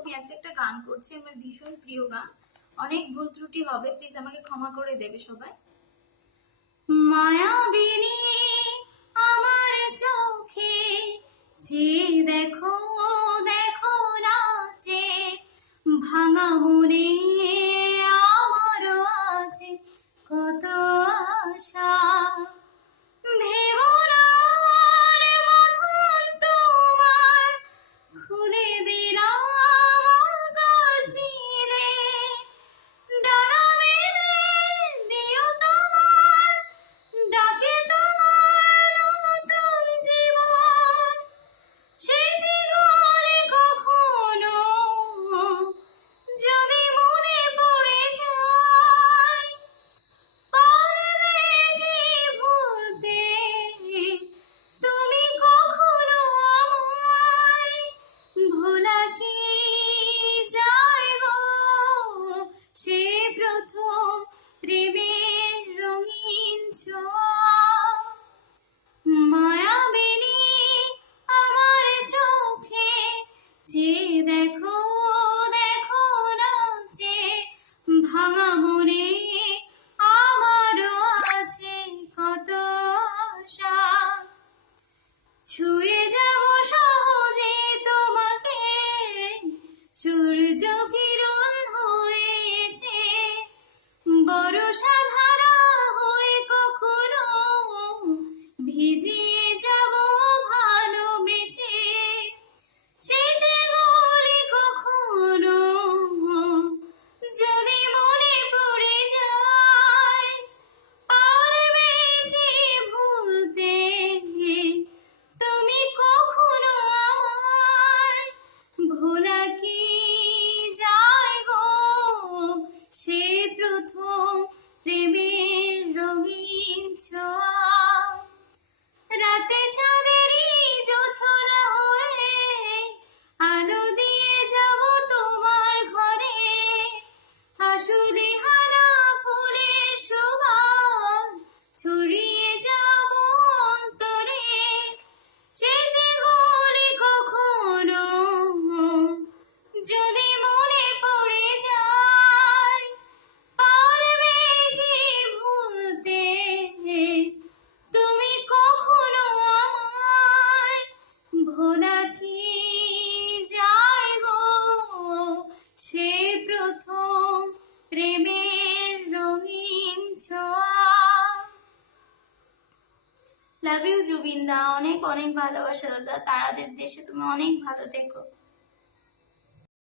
আমি আজকে একটা গান করছি, আমার ভীষণ প্রিয় গান। অনেক ভুল ত্রুটি হবে, প্লিজ আমাকে ক্ষমা করে দেবে সবাই। মায়াবিনী আমার চোখে যে দেখো দেখো নাচে, ভাঙা মনে আমার আছে কত আশা। খুলে দিলাম আকাশ নীলে, ডানা মেলে দিও তোমার ডাকে, তোমার নতুন জীবন। সেই দিগলে কখনো যদি মনে পড়ে যায়, পারবে কি ভুলতে তুমি কখনো আমায়? ভোলা কি যায় গো সে প্রথম প্রেমের রঙিন ছোঁয়া। মায়াবিনী আমার চোখে যে দেখো দেখো নাচে, ভাঙা মনে আমারও আছে কত আশা। ছুঁয়ে যাব সহজে তোমাকে সূর্য কিরণ হয়ে এসে, বর্ষা ধারা হয়ে কখনো ভিজিয়ে যাব ভালোবেসে। সেই দিগলি কখনো যদি মনে পড়ে যায়, পারবে কি ভুলতে তুমি কখনো আমায়? ভোলা কি যায় গো সে প্রথম প্রেমের রঙিন ছোঁয়া। রাতে চাঁদেরই জোছনা হয়ে আলো দিয়ে যাব তোমার ঘরে, আসলে হারা ফুলের সুবাস ছড়িয়ে যাব অন্তরে। সেই দিগলি কখনো যদি মনে পড়ে যায়, পারবে কি ভুলতে তুমি কখনো আমায়? ভোলা কি যায় গো সে প্রথম প্রেমের রঙিন ছোঁয়া। লাভ ইউ জুবিন দা, অনেক অনেক ভালোবাসা দাদা। তারাদের দেশে তুমি অনেক ভালো থেকো।